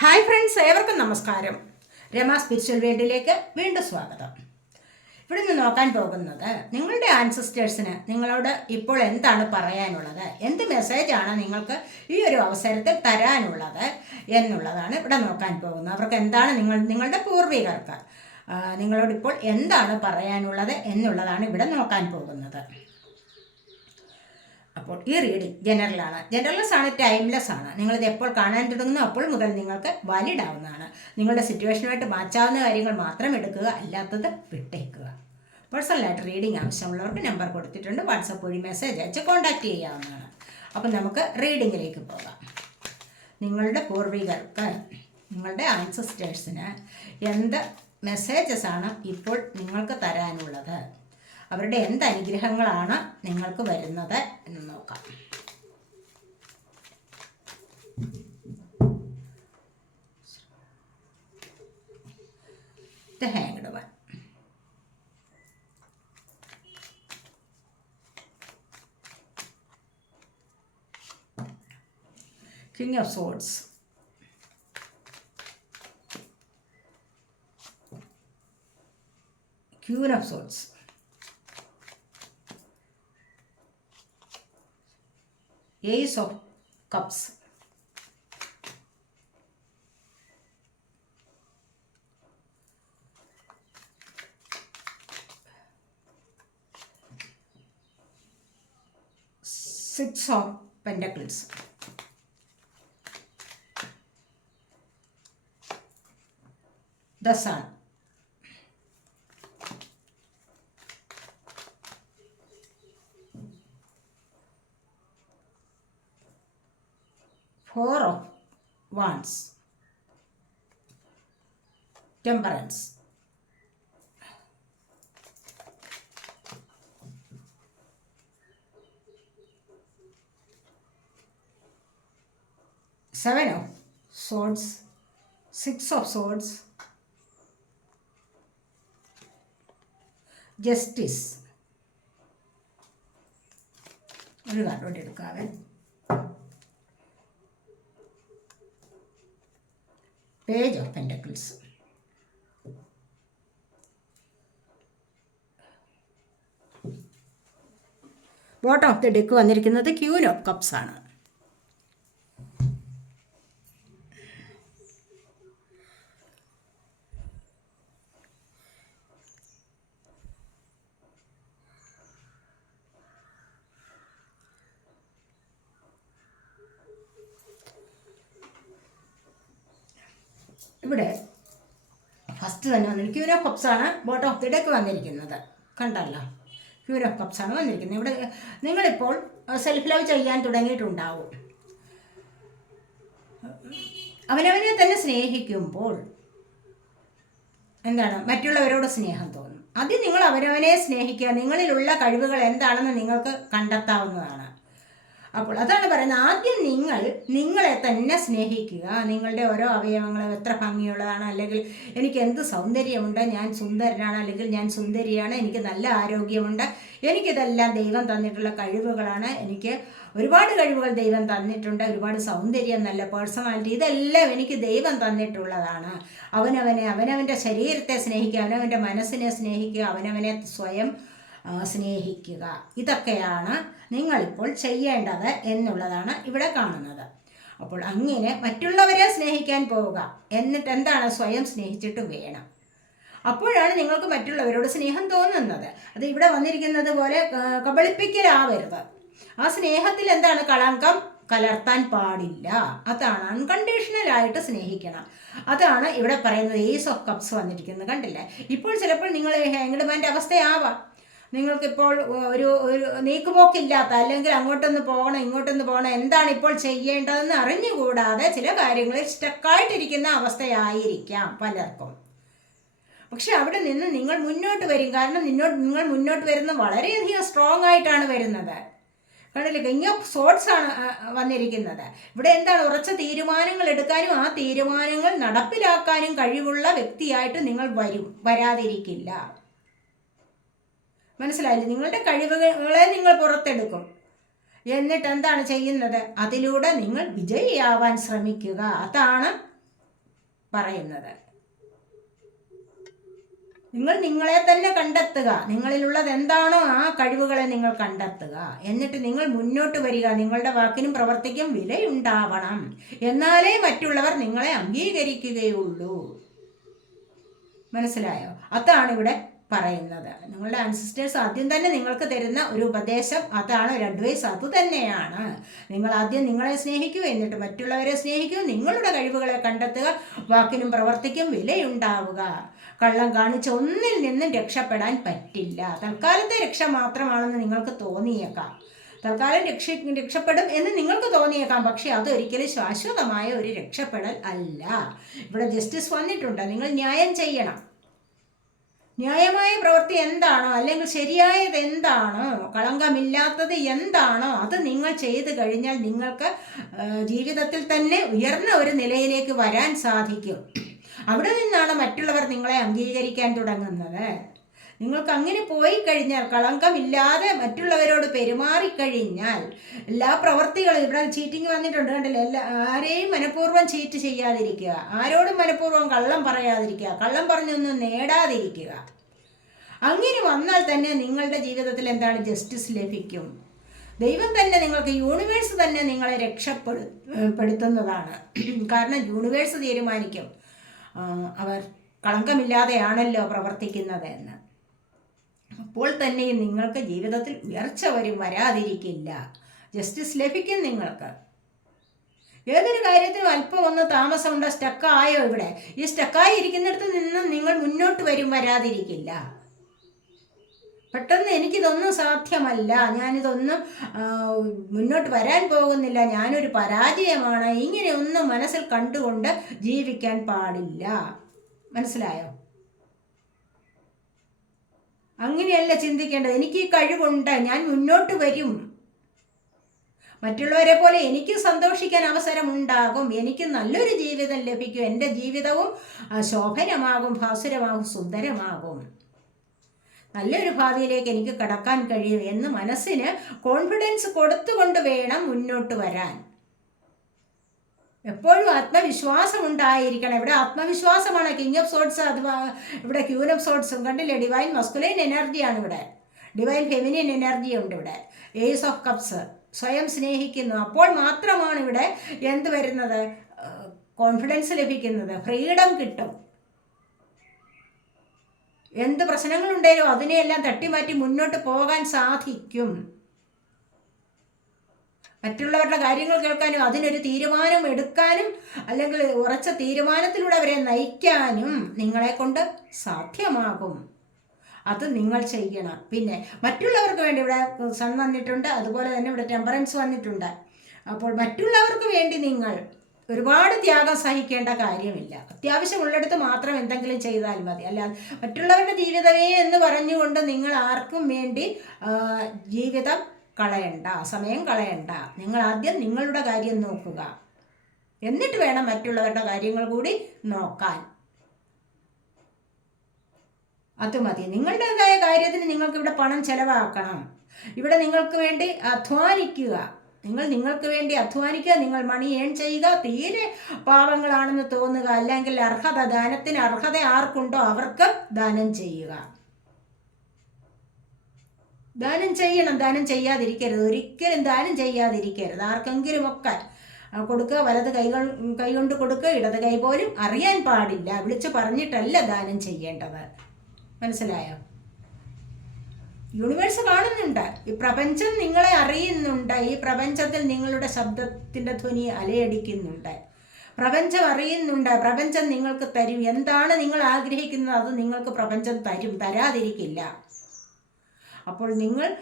Hi friends ഏവർക്കും നമസ്കാരം. Rama spiritual വേൾഡിലേക്ക് വീണ്ടും സ്വാഗതം. ഇവിടെ നിന്ന് നോക്കാൻ പോകുന്നത് നിങ്ങളുടെ ആൻസിസ്റ്റേഴ്സിന് നിങ്ങളോട് ഇപ്പോൾ എന്താണ് പറയാനുള്ളത്? എന്ത് മെസ്സേജാണ് നിങ്ങൾക്ക് ഈ ഒരു അവസരത്തിൽ തരാനുള്ളത് എന്നുള്ളതാണ് ഇവിടെ നോക്കാൻ പോകുന്നത്. അവർക്ക് എന്താണ് നിങ്ങൾ നിങ്ങളുടെ പൂർവികർക്ക് നിങ്ങളോട് ഇപ്പോൾ എന്താണ് പറയാനുള്ളത് എന്നുള്ളതാണ് ഇവിടെ നോക്കാൻ പോകുന്നത്. അപ്പോൾ ഈ റീഡിംഗ് ജനറലാണ് ജനറൽസ് ആണ് ടൈംലെസ് ആണ്. നിങ്ങളിത് എപ്പോൾ കാണാൻ തുടങ്ങുന്നു അപ്പോൾ മുതൽ നിങ്ങൾക്ക് വാലിഡ് ആവുന്നതാണ്. നിങ്ങളുടെ സിറ്റുവേഷനുമായിട്ട് മാച്ചാവുന്ന കാര്യങ്ങൾ മാത്രം എടുക്കുക അല്ലാത്തത് വിട്ടേക്കുക. പേഴ്സണലായിട്ട് റീഡിംഗ് ആവശ്യമുള്ളവർക്ക് നമ്പർ കൊടുത്തിട്ടുണ്ട്. വാട്സപ്പ് വഴി മെസ്സേജ് അയച്ച് കോൺടാക്റ്റ് ചെയ്യാവുന്നതാണ്. അപ്പം നമുക്ക് റീഡിങ്ങിലേക്ക് പോകാം. നിങ്ങളുടെ പൂർവികർക്ക് നിങ്ങളുടെ ആൻസസ്റ്റേഴ്സിന് എന്ത് മെസ്സേജസ് ആണ് ഇപ്പോൾ നിങ്ങൾക്ക് തരാനുള്ളത്? അവരുടെ എന്ത് അനുഗ്രഹങ്ങളാണ് നിങ്ങൾക്ക് വരുന്നത്? നോക്കാം. King of Swords. Queen of Swords. Ace of Cups. Six of Pentacles. The Sun. Four of Wands. Temperance. Seven of Swords. Six of Swords. Justice ഒരു കാർഡോടെ എടുക്കാവേ page of pentacles bottom of the deck വന്നിരിക്കുന്നത് queen of cups ആണ്. ഇവിടെ first തന്നെ വന്നിരിക്കുന്നത് queen of കപ്സാണ് bottom of the deck വന്നിരിക്കുന്നത്. കണ്ടല്ലോ? ക്യൂൻ ഓഫ് കപ്സാണ് വന്നിരിക്കുന്നത്. ഇവിടെ നിങ്ങളിപ്പോൾ സെൽഫ് ലവ് ചെയ്യാൻ തുടങ്ങിയിട്ടുണ്ടാവും. അവനവനെ തന്നെ സ്നേഹിക്കുമ്പോൾ എന്താണ്? മറ്റുള്ളവരോട് സ്നേഹം തോന്നും. ആദ്യം നിങ്ങൾ അവരവനെ സ്നേഹിക്കുക നിങ്ങളിലുള്ള കഴിവുകൾ എന്താണെന്ന് നിങ്ങൾക്ക് കണ്ടെത്താവുന്നതാണ്. അപ്പോൾ അതാണ് പറയുന്നത്. ആദ്യം നിങ്ങൾ നിങ്ങളെ തന്നെ സ്നേഹിക്കുക. നിങ്ങളുടെ ഓരോ അവയവങ്ങളും എത്ര ഭംഗിയുള്ളതാണ്. അല്ലെങ്കിൽ എനിക്ക് എന്ത് സൗന്ദര്യമുണ്ട്. ഞാൻ സുന്ദരനാണ്. അല്ലെങ്കിൽ ഞാൻ സുന്ദരിയാണ്. എനിക്ക് നല്ല ആരോഗ്യമുണ്ട്. എനിക്കിതെല്ലാം ദൈവം തന്നിട്ടുള്ള കഴിവുകളാണ്. എനിക്ക് ഒരുപാട് കഴിവുകൾ ദൈവം തന്നിട്ടുണ്ട്. ഒരുപാട് സൗന്ദര്യം നല്ല പേഴ്സണാലിറ്റി ഇതെല്ലാം എനിക്ക് ദൈവം തന്നിട്ടുള്ളതാണ്. അവനവനെ അവനവന്റെ ശരീരത്തെ സ്നേഹിക്കുക. അവനവന്റെ മനസ്സിനെ സ്നേഹിക്കുക. അവനവനെ സ്വയം സ്നേഹിക്കുക. ഇതൊക്കെയാണ് നിങ്ങളിപ്പോൾ ചെയ്യേണ്ടത് എന്നുള്ളതാണ് ഇവിടെ കാണുന്നത്. അപ്പോൾ അങ്ങനെ മറ്റുള്ളവരെ സ്നേഹിക്കാൻ പോവുക. എന്നിട്ട് എന്താണ് സ്വയം സ്നേഹിച്ചിട്ട് വേണം. അപ്പോഴാണ് നിങ്ങൾക്ക് മറ്റുള്ളവരോട് സ്നേഹം തോന്നുന്നത്. അത് ഇവിടെ വന്നിരിക്കുന്നത് പോലെ കബളിപ്പിക്കലാവരുത് ആ സ്നേഹത്തിൽ എന്താണ് കളങ്കം? കലർത്താൻ പാടില്ല. അതാണ് അൺകണ്ടീഷണൽ ആയിട്ട് സ്നേഹിക്കണം. അതാണ് ഇവിടെ പറയുന്നത്. ഏസ് ഓഫ് കപ്സ് വന്നിരിക്കുന്നത് കണ്ടില്ലേ? ഇപ്പോൾ ചിലപ്പോൾ നിങ്ങൾ ഹാങ്ഡ് അവസ്ഥയാവാം. നിങ്ങൾക്കിപ്പോൾ ഒരു ഒരു നീക്കുപോക്കില്ലാത്ത അല്ലെങ്കിൽ അങ്ങോട്ടൊന്ന് പോകണം ഇങ്ങോട്ടൊന്ന് പോകണം എന്താണ് ഇപ്പോൾ ചെയ്യേണ്ടതെന്ന് അറിഞ്ഞുകൂടാതെ ചില കാര്യങ്ങളിൽ സ്റ്റക്കായിട്ടിരിക്കുന്ന അവസ്ഥയായിരിക്കാം പലർക്കും. പക്ഷെ അവിടെ നിന്ന് നിങ്ങൾ മുന്നോട്ട് വരും. കാരണം നിന്നോട്ട് നിങ്ങൾ മുന്നോട്ട് വരുന്നത് വളരെയധികം സ്ട്രോങ് ആയിട്ടാണ് വരുന്നത്. കണ്ടില്ലേ? കിങ് ഓഫ് സോട്ട്സ് ആണ് വന്നിരിക്കുന്നത്. ഇവിടെ എന്താണ് ഉറച്ച തീരുമാനങ്ങൾ എടുക്കാനും ആ തീരുമാനങ്ങൾ നടപ്പിലാക്കാനും കഴിവുള്ള വ്യക്തിയായിട്ട് നിങ്ങൾ വരും വരാതിരിക്കില്ല. മനസ്സിലായില്ലേ? നിങ്ങളുടെ കഴിവുകളെ നിങ്ങൾ പുറത്തെടുക്കും. എന്നിട്ട് എന്താണ് ചെയ്യുന്നത്? അതിലൂടെ നിങ്ങൾ വിജയിയാവാൻ ശ്രമിക്കുക. അതാണ് പറയുന്നത്. നിങ്ങൾ നിങ്ങളെ തന്നെ കണ്ടെത്തുക. നിങ്ങളിലുള്ളത് എന്താണോ ആ കഴിവുകളെ നിങ്ങൾ കണ്ടെത്തുക. എന്നിട്ട് നിങ്ങൾ മുന്നോട്ട് വരിക. നിങ്ങളുടെ വാക്കിനും പ്രവർത്തിക്കും വിലയുണ്ടാവണം. എന്നാലേ മറ്റുള്ളവർ നിങ്ങളെ അംഗീകരിക്കുകയുള്ളൂ. മനസ്സിലായോ? അതാണ് ഇവിടെ പറയുന്നത്. നിങ്ങളുടെ അൻസിസ്റ്റേഴ്സ് ആദ്യം തന്നെ നിങ്ങൾക്ക് തരുന്ന ഒരു ഉപദേശം അതാണ്. ഒരു അഡ്വൈസ് അത് തന്നെയാണ്. നിങ്ങൾ ആദ്യം നിങ്ങളെ സ്നേഹിക്കൂ എന്നിട്ട് മറ്റുള്ളവരെ സ്നേഹിക്കൂ. നിങ്ങളുടെ കഴിവുകളെ കണ്ടെത്തുക വാക്കിനും പ്രവർത്തിക്കും വിലയുണ്ടാവുക. കള്ളം കാണിച്ച് ഒന്നിൽ നിന്നും രക്ഷപ്പെടാൻ പറ്റില്ല. തൽക്കാലത്തെ രക്ഷ മാത്രമാണെന്ന് നിങ്ങൾക്ക് തോന്നിയേക്കാം. തൽക്കാലം രക്ഷ രക്ഷപ്പെടും എന്ന് നിങ്ങൾക്ക് തോന്നിയേക്കാം. പക്ഷേ അതൊരിക്കലും ശാശ്വതമായ ഒരു രക്ഷപ്പെടൽ അല്ല. ഇവിടെ ജസ്റ്റിസ് വന്നിട്ടുണ്ട്. നിങ്ങൾ ന്യായം ചെയ്യണം. ന്യായമായ പ്രവൃത്തി എന്താണോ അല്ലെങ്കിൽ ശരിയായത് എന്താണോ കളങ്കമില്ലാത്തത് എന്താണോ അത് നിങ്ങൾ ചെയ്തു കഴിഞ്ഞാൽ നിങ്ങൾക്ക് ജീവിതത്തിൽ തന്നെ ഉയർന്ന ഒരു നിലയിലേക്ക് വരാൻ സാധിക്കും. അവിടെ നിന്നാണ് മറ്റുള്ളവർ നിങ്ങളെ അംഗീകരിക്കാൻ തുടങ്ങുന്നത്. നിങ്ങൾക്ക് അങ്ങനെ പോയി കഴിഞ്ഞാൽ കളങ്കമില്ലാതെ മറ്റുള്ളവരോട് പെരുമാറിക്കഴിഞ്ഞാൽ എല്ലാ പ്രവർത്തികളും ഇവിടെ ചീറ്റിംഗ് വന്നിട്ടുണ്ട് കണ്ടല്ലോ? എല്ലാ ആരെയും മനഃപൂർവം ചീറ്റ് ചെയ്യാതിരിക്കുക. ആരോടും മനഃപൂർവം കള്ളം പറയാതിരിക്കുക. കള്ളം പറഞ്ഞൊന്നും നേടാതിരിക്കുക. അങ്ങനെ വന്നാൽ തന്നെ നിങ്ങളുടെ ജീവിതത്തിൽ എന്താണ് ജസ്റ്റിസ് ലഭിക്കും. ദൈവം തന്നെ നിങ്ങൾക്ക് യൂണിവേഴ്സ് തന്നെ നിങ്ങളെ രക്ഷപ്പെടുത്തുന്നതാണ് കാരണം യൂണിവേഴ്സ് തീരുമാനിക്കും. അവർ കളങ്കമില്ലാതെയാണല്ലോ പ്രവർത്തിക്കുന്നത് എന്ന് അപ്പോൾ തന്നെ നിങ്ങൾക്ക് ജീവിതത്തിൽ ഉയർച്ച വരും വരാതിരിക്കില്ല. ജസ്റ്റിസ് ലഭിക്കും നിങ്ങൾക്ക്. ഏതൊരു കാര്യത്തിനും അല്പം ഒന്ന് താമസമുണ്ടോ സ്റ്റക്കായോ ഇവിടെ? ഈ സ്റ്റക്കായി ഇരിക്കുന്നിടത്ത് നിന്നും നിങ്ങൾ മുന്നോട്ട് വരും വരാതിരിക്കില്ല. പെട്ടെന്ന് എനിക്കിതൊന്നും സാധ്യമല്ല. ഞാനിതൊന്നും മുന്നോട്ട് വരാൻ പോകുന്നില്ല. ഞാനൊരു പരാജയമാണ്. ഇങ്ങനെയൊന്നും മനസ്സിൽ കണ്ടുകൊണ്ട് ജീവിക്കാൻ പാടില്ല. മനസ്സിലായോ? അങ്ങനെയല്ല ചിന്തിക്കേണ്ടത്. എനിക്ക് ഈ കഴിവുണ്ട്. ഞാൻ മുന്നോട്ട് വരും. മറ്റുള്ളവരെ പോലെ എനിക്ക് സന്തോഷിക്കാൻ അവസരം ഉണ്ടാകും എനിക്ക് നല്ലൊരു ജീവിതം ലഭിക്കും. എന്റെ ജീവിതവും ശോഭനമാകും ഭാസുരമാകും സുന്ദരമാകും. നല്ലൊരു ഭാവിയിലേക്ക് എനിക്ക് കടക്കാൻ കഴിയും എന്ന് മനസ്സിന് കോൺഫിഡൻസ് കൊടുത്തുകൊണ്ട് വേണം മുന്നോട്ട് വരാൻ. എപ്പോഴും ആത്മവിശ്വാസം ഉണ്ടായിരിക്കണം ഇവിടെ ആത്മവിശ്വാസമാണ്. കിങ് ഓഫ് സോട്ട്സ് അത് ഇവിടെ ക്യൂൻ ഓഫ് സോട്ട്സും കണ്ടില്ലേ? ഡിവൈൻ മസ്കുലൈൻ എനർജിയാണ് ഇവിടെ. ഡിവൈൻ ഫെമിനിൻ എനർജി ഉണ്ട് ഇവിടെ. ഏസ് ഓഫ് കപ്സ് സ്വയം സ്നേഹിക്കുന്നു. അപ്പോൾ മാത്രമാണ് ഇവിടെ എന്ത് വരുന്നത്? കോൺഫിഡൻസ് ലഭിക്കുന്നത്. ഫ്രീഡം കിട്ടും. എന്ത് പ്രശ്നങ്ങളുണ്ടെങ്കിലും അതിനെയെല്ലാം തട്ടിമാറ്റി മുന്നോട്ട് പോകാൻ സാധിക്കും. മറ്റുള്ളവരുടെ കാര്യങ്ങൾ കേൾക്കാനും അതിനൊരു തീരുമാനം എടുക്കാനും അല്ലെങ്കിൽ ഉറച്ച തീരുമാനത്തിലൂടെ അവരെ നയിക്കാനും നിങ്ങളെ കൊണ്ട് സാധ്യമാകും. അത് നിങ്ങൾ ചെയ്യണം. പിന്നെ മറ്റുള്ളവർക്ക് വേണ്ടി ഇവിടെ സൺ വന്നിട്ടുണ്ട് അതുപോലെ തന്നെ ഇവിടെ ടെമ്പറൻസ് വന്നിട്ടുണ്ട്. അപ്പോൾ മറ്റുള്ളവർക്ക് വേണ്ടി നിങ്ങൾ ഒരുപാട് ത്യാഗം സഹിക്കേണ്ട കാര്യമില്ല. അത്യാവശ്യമുള്ളിടത്ത് മാത്രം എന്തെങ്കിലും ചെയ്താൽ മതി. അല്ലാതെ മറ്റുള്ളവരുടെ ജീവിതമേ എന്ന് പറഞ്ഞുകൊണ്ട് നിങ്ങൾ ആർക്കും വേണ്ടി ജീവിതം കളയണ്ട സമയം കളയണ്ട. നിങ്ങൾ ആദ്യം നിങ്ങളുടെ കാര്യം നോക്കുക. എന്നിട്ട് വേണം മറ്റുള്ളവരുടെ കാര്യങ്ങൾ കൂടി നോക്കാൻ. അത് മതി. നിങ്ങളുടേതായ കാര്യത്തിന് നിങ്ങൾക്ക് ഇവിടെ പണം ചെലവാക്കണം. ഇവിടെ നിങ്ങൾക്ക് വേണ്ടി അധ്വാനിക്കുക. നിങ്ങൾ നിങ്ങൾക്ക് വേണ്ടി അധ്വാനിക്കുക. നിങ്ങൾ മണി ഏൺ ചെയ്യുക. തീരെ പാവങ്ങളാണെന്ന് തോന്നുക. അല്ലെങ്കിൽ അർഹത ദാനത്തിന് അർഹത ആർക്കുണ്ടോ? അവർക്ക് ദാനം ചെയ്യുക. ദാനം ചെയ്യണം ദാനം ചെയ്യാതിരിക്കരുത്. ഒരിക്കലും ദാനം ചെയ്യാതിരിക്കരുത്. ആർക്കെങ്കിലുമൊക്കെ കൊടുക്കുക വലത് കൈകൾ കൈകൊണ്ട് കൊടുക്കുക ഇടത് കൈ പോലും അറിയാൻ പാടില്ല. വിളിച്ച് പറഞ്ഞിട്ടല്ല ദാനം ചെയ്യേണ്ടത്. മനസ്സിലായോ? യൂണിവേഴ്സ് കാണുന്നുണ്ട്. ഈ പ്രപഞ്ചം നിങ്ങളെ അറിയുന്നുണ്ട്. ഈ പ്രപഞ്ചത്തിൽ നിങ്ങളുടെ ശബ്ദത്തിന്റെ ധ്വനി അലയടിക്കുന്നുണ്ട്. പ്രപഞ്ചം അറിയുന്നുണ്ട്. പ്രപഞ്ചം നിങ്ങൾക്ക് തരും. എന്താണ് നിങ്ങൾ ആഗ്രഹിക്കുന്നത്? അത് നിങ്ങൾക്ക് പ്രപഞ്ചം തരും. തരാതിരിക്കില്ല. അപ്പോൾ നിങ്ങൾ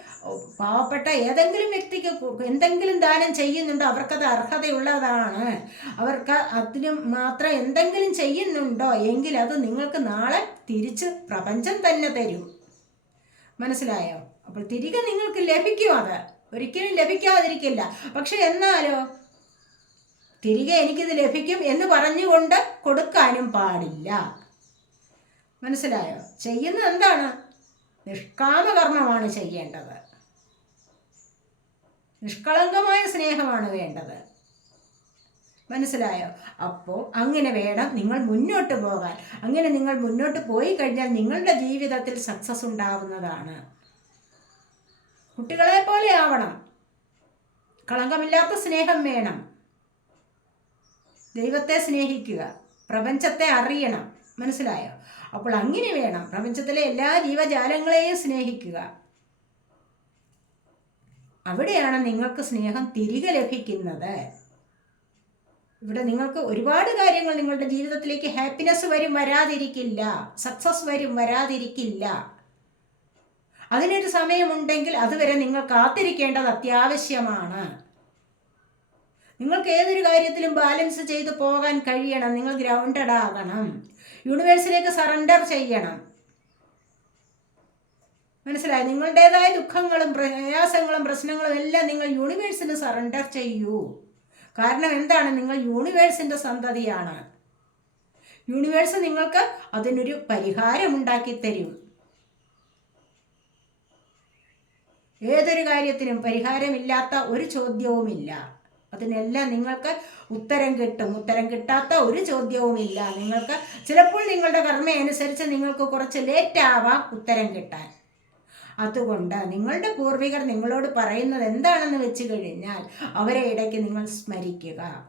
പാവപ്പെട്ട ഏതെങ്കിലും വ്യക്തിക്ക് എന്തെങ്കിലും ദാനം ചെയ്യുന്നുണ്ടോ? അവർക്കത് അർഹതയുള്ളതാണ്. അവർക്ക് അതിന് മാത്രം എന്തെങ്കിലും ചെയ്യുന്നുണ്ടോ? എങ്കിൽ അത് നിങ്ങൾക്ക് നാളെ തിരിച്ച് പ്രപഞ്ചം തന്നെ തരും. മനസ്സിലായോ? അപ്പോൾ തിരികെ നിങ്ങൾക്ക് ലഭിക്കും അത്. ഒരിക്കലും ലഭിക്കാതിരിക്കില്ല. പക്ഷെ എന്നാലോ? തിരികെ എനിക്കിത് ലഭിക്കും എന്ന് പറഞ്ഞുകൊണ്ട് കൊടുക്കാനും പാടില്ല. മനസ്സിലായോ? ചെയ്യുന്നത് എന്താണ്? നിഷ്കാമകർമ്മമാണ് ചെയ്യേണ്ടത്. നിഷ്കളങ്കമായ സ്നേഹമാണ് വേണ്ടത്. മനസ്സിലായോ? അപ്പോൾ അങ്ങനെ വേണം നിങ്ങൾ മുന്നോട്ട് പോകാൻ. അങ്ങനെ നിങ്ങൾ മുന്നോട്ട് പോയി കഴിഞ്ഞാൽ നിങ്ങളുടെ ജീവിതത്തിൽ സക്സസ് ഉണ്ടാവുന്നതാണ്. കുട്ടികളെ പോലെ ആവണം. കളങ്കമില്ലാത്ത സ്നേഹം വേണം. ദൈവത്തെ സ്നേഹിക്കുക. പ്രപഞ്ചത്തെ അറിയണം. മനസ്സിലായോ? അപ്പോൾ അങ്ങനെ വേണം പ്രപഞ്ചത്തിലെ എല്ലാ ജീവജാലങ്ങളെയും സ്നേഹിക്കുക. അവിടെയാണ് നിങ്ങൾക്ക് സ്നേഹം തിരികെ ലഭിക്കുന്നത്. ഇവിടെ നിങ്ങൾക്ക് ഒരുപാട് കാര്യങ്ങൾ നിങ്ങളുടെ ജീവിതത്തിലേക്ക് ഹാപ്പിനെസ് വരും വരാതിരിക്കില്ല. സക്സസ് വരും വരാതിരിക്കില്ല. അതിനൊരു സമയമുണ്ടെങ്കിൽ അതുവരെ നിങ്ങൾ കാത്തിരിക്കേണ്ടത് അത്യാവശ്യമാണ്. നിങ്ങൾക്ക് ഏതൊരു കാര്യത്തിലും ബാലൻസ് ചെയ്തു പോകാൻ കഴിയണം. നിങ്ങൾ ഗ്രൗണ്ടഡ് ആകണം. യൂണിവേഴ്സിലേക്ക് സറണ്ടർ ചെയ്യണം. മനസ്സിലായി? നിങ്ങളുടേതായ ദുഃഖങ്ങളും പ്രയാസങ്ങളും പ്രശ്നങ്ങളും എല്ലാം നിങ്ങൾ യൂണിവേഴ്സിന് സറണ്ടർ ചെയ്യൂ. കാരണം എന്താണ്? നിങ്ങൾ യൂണിവേഴ്സിന്റെ സന്തതിയാണ്. യൂണിവേഴ്സ് നിങ്ങൾക്ക് അതിനൊരു പരിഹാരം ഉണ്ടാക്കി തരും ഏതൊരു കാര്യത്തിനും പരിഹാരമില്ലാത്ത ഒരു ചോദ്യവുമില്ല. അതിനെല്ലാം നിങ്ങൾക്ക് ഉത്തരം കിട്ടും. ഉത്തരം കിട്ടാത്ത ഒരു ചോദ്യവുമില്ല. നിങ്ങൾക്ക് ചിലപ്പോൾ നിങ്ങളുടെ കർമ്മ അനുസരിച്ച് നിങ്ങൾക്ക് കുറച്ച് ലേറ്റ് ആവാം ഉത്തരം കിട്ടാൻ. അതുകൊണ്ട് നിങ്ങളുടെ പൂർവികർ നിങ്ങളോട് പറയുന്നത് എന്താണെന്ന് വെച്ച് കഴിഞ്ഞാൽ അവരെ ഇടയ്ക്ക് നിങ്ങൾ സ്മരിക്കുക.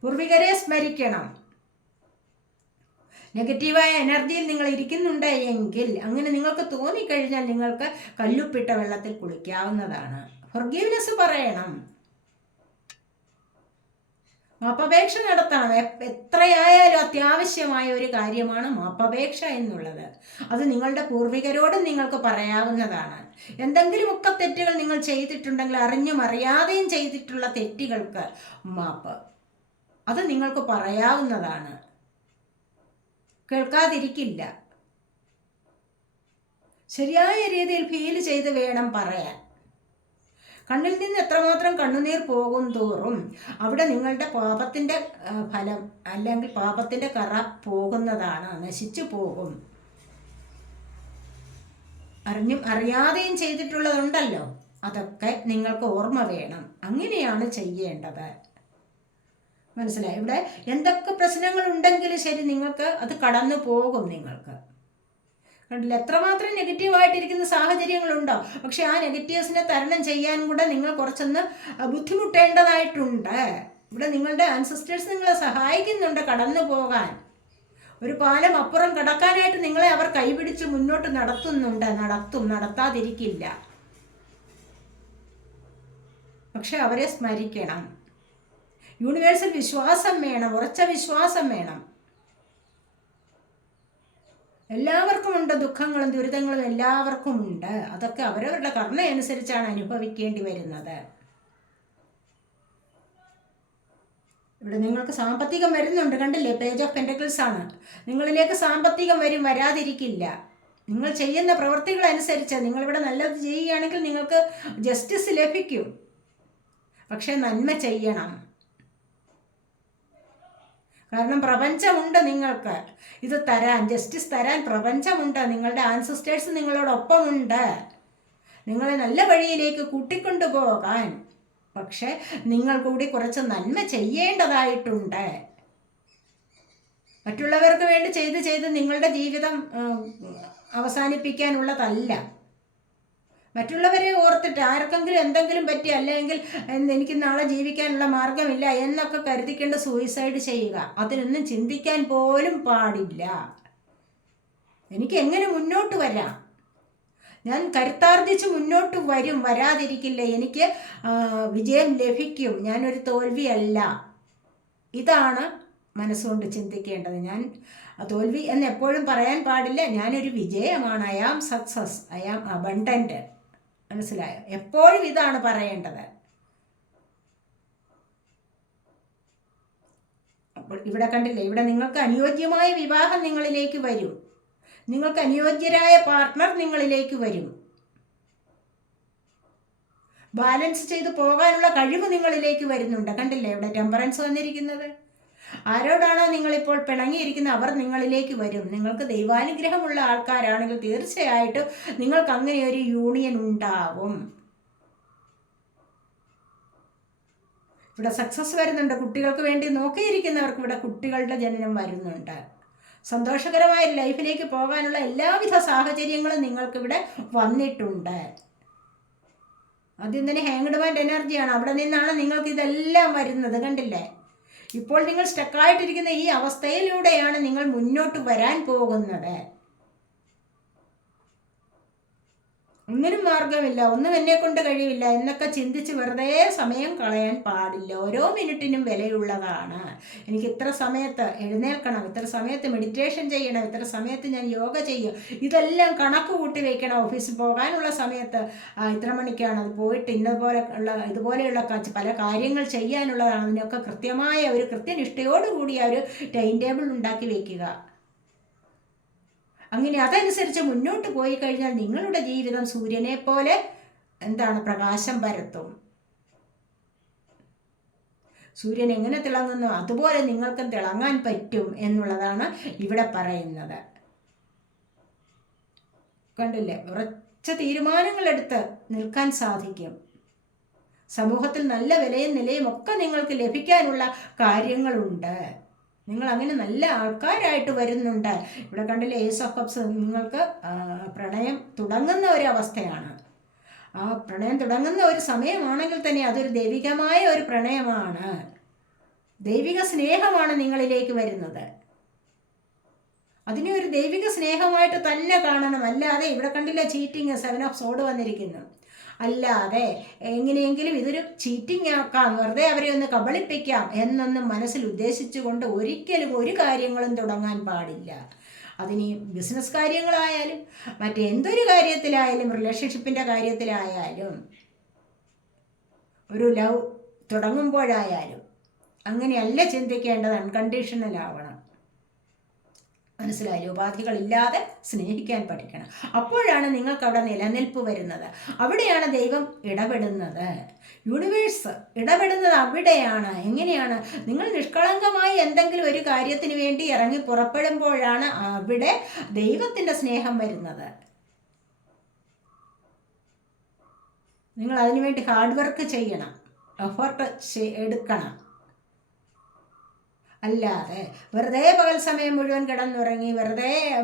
പൂർവികരെ സ്മരിക്കണം. നെഗറ്റീവായ എനർജിയിൽ നിങ്ങൾ ഇരിക്കുന്നുണ്ട് എങ്കിൽ അങ്ങനെ നിങ്ങൾക്ക് തോന്നിക്കഴിഞ്ഞാൽ നിങ്ങൾക്ക് കല്ലുപ്പിട്ട വെള്ളത്തിൽ കുളിക്കാവുന്നതാണ്. ഫൊർഗീവ്നെസ് പറയണം. മാപ്പപേക്ഷ നടത്തണം. എത്രയായാലും അത്യാവശ്യമായ ഒരു കാര്യമാണ് മാപ്പപേക്ഷ എന്നുള്ളത്. അത് നിങ്ങളുടെ പൂർവികരോടും നിങ്ങൾക്ക് പറയാവുന്നതാണ്. എന്തെങ്കിലും എന്തെങ്കിലുമൊക്കെ തെറ്റുകൾ നിങ്ങൾ ചെയ്തിട്ടുണ്ടെങ്കിൽ അറിഞ്ഞും അറിയാതെയും ചെയ്തിട്ടുള്ള തെറ്റുകൾക്ക് മാപ്പ്. അത് നിങ്ങൾക്ക് പറയാവുന്നതാണ്. കേൾക്കാതിരിക്കില്ല. ശരിയായ രീതിയിൽ ഫീൽ ചെയ്ത് വേണം പറയാൻ. കണ്ണിൽ നിന്ന് എത്രമാത്രം കണ്ണുനീർ പോകും തോറും അവിടെ നിങ്ങളുടെ പാപത്തിന്റെ ഫലം അല്ലെങ്കിൽ പാപത്തിന്റെ കറ പോകുന്നതാണ്. നശിച്ചു പോകും. അറിഞ്ഞും അറിയാതെയും ചെയ്തിട്ടുള്ളതുണ്ടല്ലോ. അതൊക്കെ നിങ്ങൾക്ക് ഓർമ്മ വേണം. അങ്ങനെയാണ് ചെയ്യേണ്ടത്. മനസ്സിലായി? ഇവിടെ എന്തൊക്കെ പ്രശ്നങ്ങൾ ഉണ്ടെങ്കിലും ശരി നിങ്ങൾക്ക് അത് കടന്നു പോകും നിങ്ങൾക്ക്. കണ്ടില്ല? എത്രമാത്രം നെഗറ്റീവായിട്ടിരിക്കുന്ന സാഹചര്യങ്ങളുണ്ടോ? പക്ഷെ ആ നെഗറ്റീവ്സിനെ തരണം ചെയ്യാൻ കൂടെ നിങ്ങൾ കുറച്ചൊന്ന് ബുദ്ധിമുട്ടേണ്ടതായിട്ടുണ്ട്. ഇവിടെ നിങ്ങളുടെ അൻസിസ്റ്റേഴ്സ് നിങ്ങളെ സഹായിക്കുന്നുണ്ട് കടന്നു പോകാൻ. ഒരു പാലം അപ്പുറം കടക്കാനായിട്ട് നിങ്ങളെ അവർ കൈപിടിച്ച് മുന്നോട്ട് നടത്തുന്നുണ്ട്. നടത്തും നടത്താതിരിക്കില്ല. പക്ഷെ അവരെ സ്മരിക്കണം. യൂണിവേഴ്സൽ വിശ്വാസം വേണം ഉറച്ച വിശ്വാസം വേണം. എല്ലാവർക്കും ഉണ്ട് ദുഃഖങ്ങളും ദുരിതങ്ങളും എല്ലാവർക്കും ഉണ്ട്. അതൊക്കെ അവരവരുടെ കർമ്മയനുസരിച്ചാണ് അനുസരിച്ചാണ് അനുഭവിക്കേണ്ടി വരുന്നത്. ഇവിടെ നിങ്ങൾക്ക് സാമ്പത്തികം വരുന്നുണ്ട് കണ്ടില്ലേ? പേജ് ഓഫ് പെന്റക്കിൾസ് ആണ്. നിങ്ങളിലേക്ക് സാമ്പത്തികം വരും വരാതിരിക്കില്ല. നിങ്ങൾ ചെയ്യുന്ന പ്രവൃത്തികൾ അനുസരിച്ച് നിങ്ങളിവിടെ നല്ലത് ചെയ്യുകയാണെങ്കിൽ നിങ്ങൾക്ക് ജസ്റ്റിസ് ലഭിക്കും. പക്ഷേ നന്മ ചെയ്യണം. കാരണം പ്രപഞ്ചമുണ്ട് നിങ്ങൾക്ക്. ഇത് തരാൻ ജസ്റ്റിസ് തരാൻ പ്രപഞ്ചമുണ്ട്. നിങ്ങളുടെ ആൻസിസ്റ്റേഴ്സ് നിങ്ങളോടൊപ്പമുണ്ട്. നിങ്ങളെ നല്ല വഴിയിലേക്ക് കൂട്ടിക്കൊണ്ടുപോകാൻ. പക്ഷെ നിങ്ങൾ കൂടി കുറച്ച് നന്മ ചെയ്യേണ്ടതായിട്ടുണ്ട്. മറ്റുള്ളവർക്ക് വേണ്ടി ചെയ്ത് ചെയ്ത് നിങ്ങളുടെ ജീവിതം അവസാനിപ്പിക്കാനുള്ളതല്ല. മറ്റുള്ളവരെ ഓർത്തിട്ട് ആർക്കെങ്കിലും എന്തെങ്കിലും പറ്റി അല്ലെങ്കിൽ എനിക്ക് നാളെ ജീവിക്കാനുള്ള മാർഗമില്ല എന്നൊക്കെ കരുതിക്കേണ്ട സൂയിസൈഡ് ചെയ്യുക. അതിനൊന്നും ചിന്തിക്കാൻ പോലും പാടില്ല. എനിക്ക് എങ്ങനെ മുന്നോട്ട് വരാം? ഞാൻ കരുത്താർജിച്ച് മുന്നോട്ട് വരും വരാതിരിക്കില്ല. എനിക്ക് വിജയം ലഭിക്കും. ഞാനൊരു തോൽവിയല്ല. ഇതാണ് മനസ്സുകൊണ്ട് ചിന്തിക്കേണ്ടത്. ഞാൻ തോൽവി എന്ന് എപ്പോഴും പറയാൻ പാടില്ല. ഞാനൊരു വിജയമാണ്. I am success I am abundant മനസ്സിലായോ? എപ്പോഴും ഇതാണ് പറയേണ്ടത്. അപ്പോൾ ഇവിടെ കണ്ടില്ലേ ഇവിടെ നിങ്ങൾക്ക് അനുയോജ്യമായ വിവാഹം നിങ്ങളിലേക്ക് വരും. നിങ്ങൾക്ക് അനുയോജ്യരായ പാർട്ട്ണർ നിങ്ങളിലേക്ക് വരും. ബാലൻസ് ചെയ്ത് പോകാനുള്ള കഴിവ് നിങ്ങളിലേക്ക് വരുന്നുണ്ട്. കണ്ടില്ലേ ഇവിടെ ടെമ്പറൻസ് വന്നിരിക്കുന്നത്? ആരോടാണോ നിങ്ങളിപ്പോൾ പിണങ്ങിയിരിക്കുന്നത്? അവർ നിങ്ങളിലേക്ക് വരും. നിങ്ങൾക്ക് ദൈവാനുഗ്രഹമുള്ള ആൾക്കാരാണെങ്കിൽ തീർച്ചയായിട്ടും നിങ്ങൾക്ക് അങ്ങനെ ഒരു യൂണിയൻ ഉണ്ടാവും. ഇവിടെ സക്സസ് വരുന്നുണ്ട്. കുട്ടികൾക്ക് വേണ്ടി നോക്കിയിരിക്കുന്നവർക്ക് ഇവിടെ കുട്ടികളുടെ ജനനം വരുന്നുണ്ട്. സന്തോഷകരമായ ലൈഫിലേക്ക് പോകാനുള്ള എല്ലാവിധ സാഹചര്യങ്ങളും നിങ്ങൾക്കിവിടെ വന്നിട്ടുണ്ട്. ആദ്യം തന്നെ ഹാങ്ഡ് മാൻഡ് എനർജിയാണ് അവിടെ നിന്നാണ് നിങ്ങൾക്ക് ഇതെല്ലാം വരുന്നത്. കണ്ടില്ലേ? ഇപ്പോൾ നിങ്ങൾ സ്റ്റക്കായിട്ടിരിക്കുന്ന ഈ അവസ്ഥയിലൂടെയാണ് നിങ്ങൾ മുന്നോട്ട് വരാൻ പോകുന്നത്. ഒന്നിനും മാർഗമില്ല ഒന്നും എന്നെ കൊണ്ട് കഴിയില്ല എന്നൊക്കെ ചിന്തിച്ച് വെറുതെ സമയം കളയാൻ പാടില്ല. ഓരോ മിനിറ്റിനും വിലയുള്ളതാണ്. എനിക്ക് ഇത്ര സമയത്ത് എഴുന്നേൽക്കണം ഇത്ര സമയത്ത് മെഡിറ്റേഷൻ ചെയ്യണം ഇത്ര സമയത്ത് ഞാൻ യോഗ ചെയ്യും. ഇതെല്ലാം കണക്ക് കൂട്ടി വയ്ക്കണം ഓഫീസിൽ പോകാനുള്ള സമയത്ത് ഇത്ര മണിക്കാണ് അത് പോയിട്ട് ഇന്നപോലെ ഉള്ള ഇതുപോലെയുള്ള പല കാര്യങ്ങൾ ചെയ്യാനുള്ളതാണ്. അതിനൊക്കെ കൃത്യമായ ഒരു കൃത്യനിഷ്ഠയോടുകൂടിയ ഒരു ടൈം ടേബിൾ ഉണ്ടാക്കി വെക്കുക. അങ്ങനെ അതനുസരിച്ച് മുന്നോട്ട് പോയി കഴിഞ്ഞാൽ നിങ്ങളുടെ ജീവിതം സൂര്യനെ പോലെ എന്താണ് പ്രകാശം പരത്തും. സൂര്യൻ എങ്ങനെ തിളങ്ങുന്നു അതുപോലെ നിങ്ങൾക്കും തിളങ്ങാൻ പറ്റും എന്നുള്ളതാണ് ഇവിടെ പറയുന്നത്. കണ്ടില്ലേ? ഉറച്ച തീരുമാനങ്ങളെടുത്ത് നിൽക്കാൻ സാധിക്കും. സമൂഹത്തിൽ നല്ല വിലയും നിലയും ഒക്കെ നിങ്ങൾക്ക് ലഭിക്കാനുള്ള കാര്യങ്ങളുണ്ട്. നിങ്ങൾ അങ്ങനെ നല്ല ആൾക്കാരായിട്ട് വരുന്നുണ്ട്. ഇവിടെ കണ്ടില്ലേ ഏസ് ഓഫ് കപ്സ് നിങ്ങൾക്ക് പ്രണയം തുടങ്ങുന്ന ഒരു അവസ്ഥയാണ് ആ പ്രണയം തുടങ്ങുന്ന ഒരു സമയമാണെങ്കിൽ തന്നെ അതൊരു ദൈവികമായ ഒരു പ്രണയമാണ്. ദൈവിക സ്നേഹമാണ് നിങ്ങളിലേക്ക് വരുന്നത്. അതിനെ ഒരു ദൈവിക സ്നേഹമായിട്ട് തന്നെ കാണണം. അല്ലാതെ ഇവിടെ കണ്ടില്ല ചീറ്റിങ് സെവൻ ഓഫ് സോഡ് വന്നിരിക്കുന്നു. അല്ലാതെ എങ്ങനെയെങ്കിലും ഇതൊരു ചീറ്റിംഗ് ആക്കാം വെറുതെ അവരെ ഒന്ന് കബളിപ്പിക്കാം എന്നൊന്നും മനസ്സിൽ ഉദ്ദേശിച്ചുകൊണ്ട് ഒരിക്കലും ഒരു കാര്യങ്ങളും തുടങ്ങാൻ പാടില്ല. അതിനി ബിസിനസ് കാര്യങ്ങളായാലും മറ്റെന്തൊരു കാര്യത്തിലായാലും റിലേഷൻഷിപ്പിന്റെ കാര്യത്തിലായാലും ഒരു ലവ് തുടങ്ങുമ്പോഴായാലും അങ്ങനെയല്ല ചിന്തിക്കേണ്ടത് അൺകണ്ടീഷണൽ മനസ്സിലായില്ലേ? ഉപാധികളില്ലാതെ സ്നേഹിക്കാൻ പഠിക്കണം. അപ്പോഴാണ് നിങ്ങൾക്ക് അവിടെ നിലനിൽപ്പ് വരുന്നത്. അവിടെയാണ് ദൈവം ഇടപെടുന്നത്. യൂണിവേഴ്സ് ഇടപെടുന്നത് അവിടെയാണ്. എങ്ങനെയാണ്? നിങ്ങൾ നിഷ്കളങ്കമായി എന്തെങ്കിലും ഒരു കാര്യത്തിന് വേണ്ടി ഇറങ്ങി പുറപ്പെടുമ്പോഴാണ് അവിടെ ദൈവത്തിന്റെ സ്നേഹം വരുന്നത്. നിങ്ങൾ അതിനുവേണ്ടി ഹാർഡ് വർക്ക് ചെയ്യണം. എഫേർട്ട് എടുക്കണം. അല്ലാതെ വെറുതെ പകൽ സമയം മുഴുവൻ കിടന്നുറങ്ങി വെറുതെ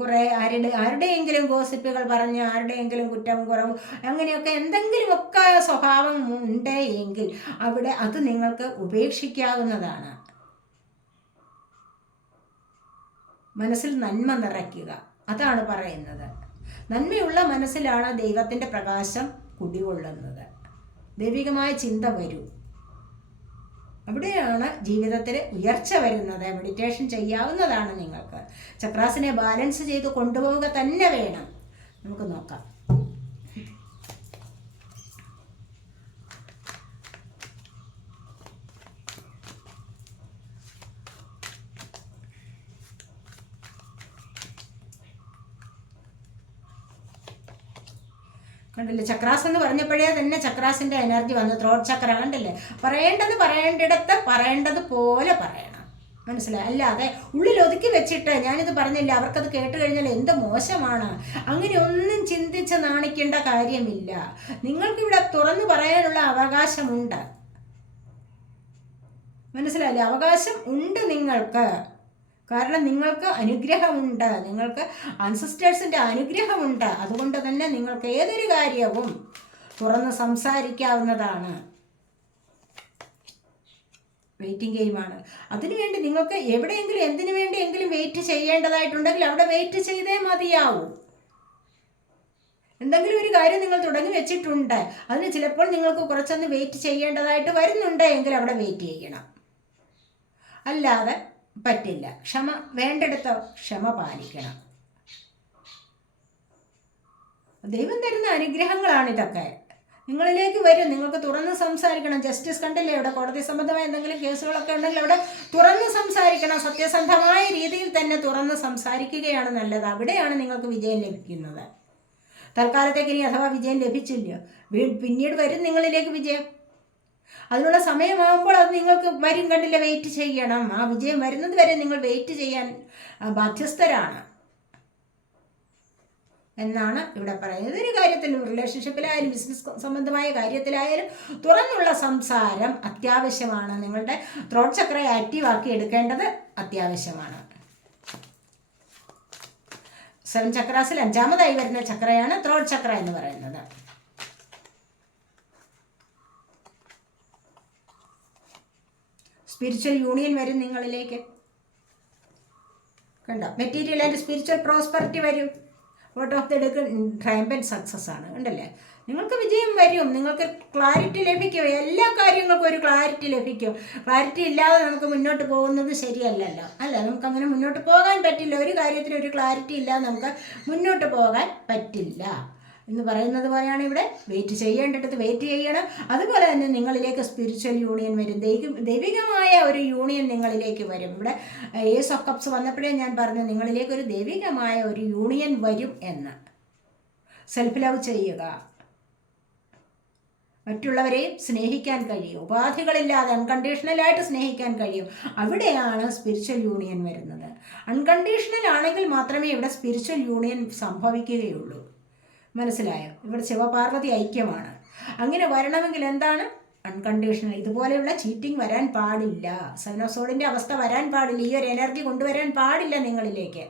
കുറേ ആരുടെ ആരുടെയെങ്കിലും ഗോസിപ്പുകൾ പറഞ്ഞ് ആരുടെയെങ്കിലും കുറ്റം കുറവ് അങ്ങനെയൊക്കെ എന്തെങ്കിലുമൊക്കെ സ്വഭാവം ഉണ്ട് എങ്കിൽ അവിടെ അത് നിങ്ങൾക്ക് ഉപേക്ഷിക്കാവുന്നതാണ്. മനസ്സിൽ നന്മ നിറയ്ക്കുക. അതാണ് പറയുന്നത്. നന്മയുള്ള മനസ്സിലാണ് ദൈവത്തിന്റെ പ്രകാശം കുടികൊള്ളുന്നത്. ദൈവികമായ ചിന്ത വരൂ. അവിടെയാണ് ജീവിതത്തിൽ ഉയർച്ച വരുന്നത്. മെഡിറ്റേഷൻ ചെയ്യാവുന്നതാണ് നിങ്ങൾക്ക്. ചക്രാസിനെ ബാലൻസ് ചെയ്ത് കൊണ്ടുപോവുക തന്നെ വേണം. നമുക്ക് നോക്കാം. കണ്ടില്ലേ? ചക്രാസ് എന്ന് പറഞ്ഞപ്പോഴേ തന്നെ ചക്രാസിന്റെ എനർജി വന്നു. ത്രോട്ട് ചക്ര കണ്ടില്ലേ? പറയേണ്ടത് പറയേണ്ടിടത്ത് പറയേണ്ടത് പോലെ പറയണം. മനസ്സിലായി? അല്ലാതെ ഉള്ളിൽ ഒതുക്കി വെച്ചിട്ട് ഞാനിത് പറഞ്ഞില്ല. അവർക്കത് കേട്ട് കഴിഞ്ഞാൽ എന്ത് മോശമാണ്? അങ്ങനെ ഒന്നും ചിന്തിച്ച് നാണിക്കേണ്ട കാര്യമില്ല. നിങ്ങൾക്കിവിടെ തുറന്നു പറയാനുള്ള അവകാശമുണ്ട്. മനസ്സിലായില്ലേ? അവകാശം ഉണ്ട് നിങ്ങൾക്ക്. കാരണം നിങ്ങൾക്ക് അനുഗ്രഹമുണ്ട് നിങ്ങൾക്ക് അൻസിസ്റ്റേഴ്സിന്റെ അനുഗ്രഹമുണ്ട്. അതുകൊണ്ട് തന്നെ നിങ്ങൾക്ക് ഏതൊരു കാര്യവും തുറന്ന് സംസാരിക്കാവുന്നതാണ്. വെയിറ്റിംഗ് ഗെയിമാണ് അതിനുവേണ്ടി നിങ്ങൾക്ക് എവിടെയെങ്കിലും എന്തിനു വേണ്ടിയെങ്കിലും വെയിറ്റ് ചെയ്യേണ്ടതായിട്ടുണ്ടെങ്കിൽ അവിടെ വെയിറ്റ് ചെയ്തേ മതിയാവും. എന്തെങ്കിലും ഒരു കാര്യം നിങ്ങൾ തുടങ്ങി വെച്ചിട്ടുണ്ട്. അതിന് ചിലപ്പോൾ നിങ്ങൾക്ക് കുറച്ചൊന്ന് വെയിറ്റ് ചെയ്യേണ്ടതായിട്ട് വരുന്നുണ്ട് എങ്കിൽ അവിടെ വെയിറ്റ് ചെയ്യണം. അല്ലാതെ പറ്റില്ല. ക്ഷമ വേണ്ടെടുത്ത ക്ഷമ പാലിക്കണം. ദൈവം തരുന്ന അനുഗ്രഹങ്ങളാണ് ഇതൊക്കെ. നിങ്ങളിലേക്ക് വരും. നിങ്ങൾക്ക് തുറന്ന് സംസാരിക്കണം. ജസ്റ്റിസ് കണ്ടില്ലേ ഇവിടെ കോടതി സംബന്ധമായ എന്തെങ്കിലും കേസുകളൊക്കെ ഉണ്ടെങ്കിൽ അവിടെ തുറന്ന് സംസാരിക്കണം. സത്യസന്ധമായ രീതിയിൽ തന്നെ തുറന്ന് സംസാരിക്കുകയാണ് നല്ലത്. അവിടെയാണ് നിങ്ങൾക്ക് വിജയം ലഭിക്കുന്നത്. തൽക്കാലത്തേക്ക് ഇനി അഥവാ വിജയം ലഭിച്ചില്ല. പിന്നീട് വരും നിങ്ങളിലേക്ക് വിജയം. അതിനുള്ള സമയമാകുമ്പോൾ അത് നിങ്ങൾക്ക് വരും കണ്ടില്ല വെയിറ്റ് ചെയ്യണം. ആ വിജയം വരുന്നത് വരെ നിങ്ങൾ വെയിറ്റ് ചെയ്യാൻ ബാധ്യസ്ഥരാണ്. എന്നാണ് ഇവിടെ പറയുന്നത്. ഒരു കാര്യത്തിലും റിലേഷൻഷിപ്പിലായാലും ബിസിനസ് സംബന്ധമായ കാര്യത്തിലായാലും തുറന്നുള്ള സംസാരം അത്യാവശ്യമാണ്. നിങ്ങളുടെ ത്രോട്ട് ചക്രയെ ആക്റ്റീവ് ആക്കി എടുക്കേണ്ടത് അത്യാവശ്യമാണ്. സെവൻ ചക്രാസിൽ അഞ്ചാമതായി വരുന്ന ചക്രയാണ് ത്രോട്ട് ചക്ര എന്ന് പറയുന്നത്. സ്പിരിച്വൽ യൂണിയൻ വരും നിങ്ങളിലേക്ക്. കണ്ടോ? മെറ്റീരിയൽ ആൻഡ് സ്പിരിച്വൽ പ്രോസ്പെറിറ്റി വരും. വോട്ട് ഓഫ് ദ എടുക്ക ട്രയംപൻ സക്സസ് ആണ്. ഉണ്ടല്ലേ? നിങ്ങൾക്ക് വിജയം വരും. നിങ്ങൾക്ക് ക്ലാരിറ്റി ലഭിക്കും. എല്ലാ കാര്യങ്ങൾക്കും ഒരു ക്ലാരിറ്റി ലഭിക്കും. ക്ലാരിറ്റി ഇല്ലാതെ നമുക്ക് മുന്നോട്ട് പോകുന്നത് ശരിയല്ലല്ലോ. അല്ല നമുക്ക് അങ്ങനെ മുന്നോട്ട് പോകാൻ പറ്റില്ല. ഒരു കാര്യത്തിൽ ഒരു ക്ലാരിറ്റി ഇല്ലാതെ നമുക്ക് മുന്നോട്ട് പോകാൻ പറ്റില്ല. എന്ന് പറയുന്നത് പോലെയാണ് ഇവിടെ വെയിറ്റ് ചെയ്യേണ്ടിടത്ത് വെയിറ്റ് ചെയ്യണം. അതുപോലെ തന്നെ നിങ്ങളിലേക്ക് സ്പിരിച്വൽ യൂണിയൻ വരും. ദൈവ ദൈവികമായ ഒരു യൂണിയൻ നിങ്ങളിലേക്ക് വരും. ഇവിടെ ഏസ് ഓഫ് കപ്സ് വന്നപ്പോഴേ ഞാൻ പറഞ്ഞു നിങ്ങളിലേക്ക് ഒരു ദൈവികമായ ഒരു യൂണിയൻ വരും എന്ന്. സെൽഫ് ലവ് ചെയ്യുക. മറ്റുള്ളവരെയും സ്നേഹിക്കാൻ കഴിയും. ഉപാധികളില്ലാതെ അൺകണ്ടീഷണലായിട്ട് സ്നേഹിക്കാൻ കഴിയും. അവിടെയാണ് സ്പിരിച്വൽ യൂണിയൻ വരുന്നത്. അൺകണ്ടീഷണൽ ആണെങ്കിൽ മാത്രമേ ഇവിടെ സ്പിരിച്വൽ യൂണിയൻ സംഭവിക്കുകയുള്ളൂ. മനസ്സിലായോ? ഇവിടെ ശിവപാർവതി ഐക്യമാണ്. അങ്ങനെ വരണമെങ്കിൽ എന്താണ്? അൺകണ്ടീഷണൽ ഇതുപോലെയുള്ള ചീറ്റിംഗ് വരാൻ പാടില്ല. സെവനോസോഡിന്റെ അവസ്ഥ വരാൻ പാടില്ല. ഈ ഒരു എനർജി കൊണ്ടുവരാൻ പാടില്ല നിങ്ങളിലേക്ക്.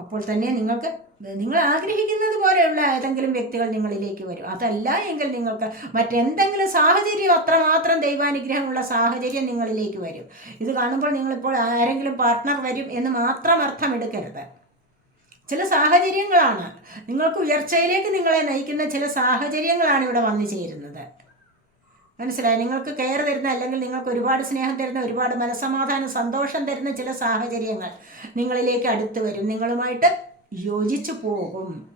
അപ്പോൾ തന്നെ നിങ്ങൾക്ക് നിങ്ങൾ ആഗ്രഹിക്കുന്നത് പോലെയുള്ള ഏതെങ്കിലും വ്യക്തികൾ നിങ്ങളിലേക്ക് വരും. അതല്ല എങ്കിൽ നിങ്ങൾക്ക് മറ്റെന്തെങ്കിലും സാഹചര്യം അത്രമാത്രം ദൈവാനുഗ്രഹമുള്ള സാഹചര്യം നിങ്ങളിലേക്ക് വരും. ഇത് കാണുമ്പോൾ നിങ്ങളിപ്പോൾ ആരെങ്കിലും പാർട്ട്ണർ വരും എന്ന് മാത്രം അർത്ഥം എടുക്കരുത് ചില സാഹചര്യങ്ങളാണ്. നിങ്ങൾക്ക് ഉയർച്ചയിലേക്ക് നിങ്ങളെ നയിക്കുന്ന ചില സാഹചര്യങ്ങളാണ് ഇവിടെ വന്നു ചേരുന്നത്. മനസ്സിലായി? നിങ്ങൾക്ക് കെയർ തരുന്ന അല്ലെങ്കിൽ നിങ്ങൾക്ക് ഒരുപാട് സ്നേഹം തരുന്ന ഒരുപാട് മനസ്സമാധാനം സന്തോഷം തരുന്ന ചില സാഹചര്യങ്ങൾ നിങ്ങളിലേക്ക് അടുത്തു വരും. നിങ്ങളുമായിട്ട് യോജിച്ചു പോകും.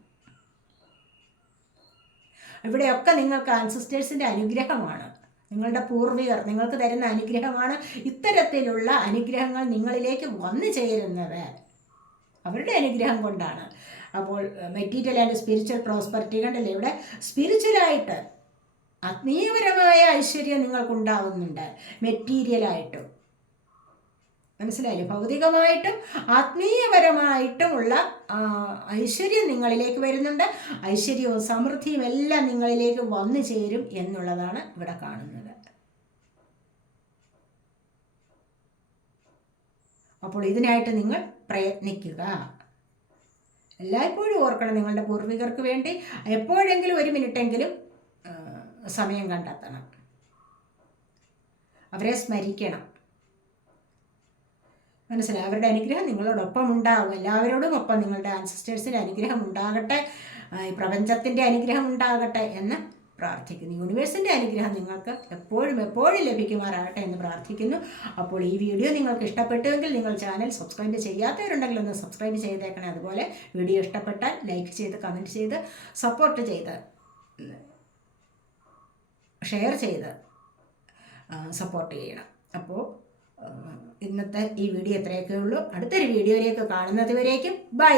ഇവിടെയൊക്കെ നിങ്ങൾക്ക് ആൻസിസ്റ്റേഴ്സിന്റെ അനുഗ്രഹമാണ്. നിങ്ങളുടെ പൂർവികർ നിങ്ങൾക്ക് തരുന്ന അനുഗ്രഹമാണ്. ഇത്തരത്തിലുള്ള അനുഗ്രഹങ്ങൾ നിങ്ങളിലേക്ക് വന്നു ചേരുന്നത്. അവരുടെ അനുഗ്രഹം കൊണ്ടാണ്. അപ്പോൾ മെറ്റീരിയൽ ആൻഡ് സ്പിരിച്വൽ പ്രോസ്പെറിറ്റി കണ്ടല്ലേ? ഇവിടെ സ്പിരിച്വലായിട്ട് ആത്മീയപരമായ ഐശ്വര്യം നിങ്ങൾക്കുണ്ടാവുന്നുണ്ട്. മെറ്റീരിയലായിട്ടും. മനസ്സിലായില്ലേ? ഭൗതികമായിട്ടും ആത്മീയപരമായിട്ടുമുള്ള ഐശ്വര്യം നിങ്ങളിലേക്ക് വരുന്നുണ്ട്. ഐശ്വര്യവും സമൃദ്ധിയും എല്ലാം നിങ്ങളിലേക്ക് വന്നു ചേരും എന്നുള്ളതാണ് ഇവിടെ കാണുന്നത്. അപ്പോൾ ഇതിനായിട്ട് നിങ്ങൾ പ്രയത്നിക്കുക. എല്ലായ്പ്പോഴും ഓർക്കണം നിങ്ങളുടെ പൂർവികർക്ക് വേണ്ടി എപ്പോഴെങ്കിലും ഒരു മിനിറ്റെങ്കിലും സമയം കണ്ടെത്തണം. അവരെ സ്മരിക്കണം. മനസ്സിലായി? അവരുടെ അനുഗ്രഹം നിങ്ങളോടൊപ്പം ഉണ്ടാകും എല്ലാവരോടും ഒപ്പം നിങ്ങളുടെ ആൻസിസ്റ്റേഴ്സിന്റെ അനുഗ്രഹം ഉണ്ടാകട്ടെ പ്രപഞ്ചത്തിന്റെ അനുഗ്രഹം ഉണ്ടാകട്ടെ എന്ന് പ്രാർത്ഥിക്കുന്നു. യൂണിവേഴ്സിന്റെ അനുഗ്രഹം നിങ്ങൾക്ക് എപ്പോഴും എപ്പോഴും ലഭിക്കുമാറാകട്ടെ എന്ന് പ്രാർത്ഥിക്കുന്നു. അപ്പോൾ ഈ വീഡിയോ നിങ്ങൾക്ക് ഇഷ്ടപ്പെട്ടുവെങ്കിൽ നിങ്ങൾ ചാനൽ സബ്സ്ക്രൈബ് ചെയ്യാത്തവരുണ്ടെങ്കിൽ ഒന്ന് സബ്സ്ക്രൈബ് ചെയ്തേക്കണേ. അതുപോലെ വീഡിയോ ഇഷ്ടപ്പെട്ടാൽ ലൈക്ക് ചെയ്ത് കമന്റ് ചെയ്ത് സപ്പോർട്ട് ചെയ്ത് ഷെയർ ചെയ്ത് സപ്പോർട്ട് ചെയ്യണം. അപ്പോൾ ഇന്നത്തെ ഈ വീഡിയോ എത്രയൊക്കെ ഉള്ളൂ. അടുത്തൊരു വീഡിയോയിലേക്ക് കാണുന്നത് വരേക്കും. ബൈ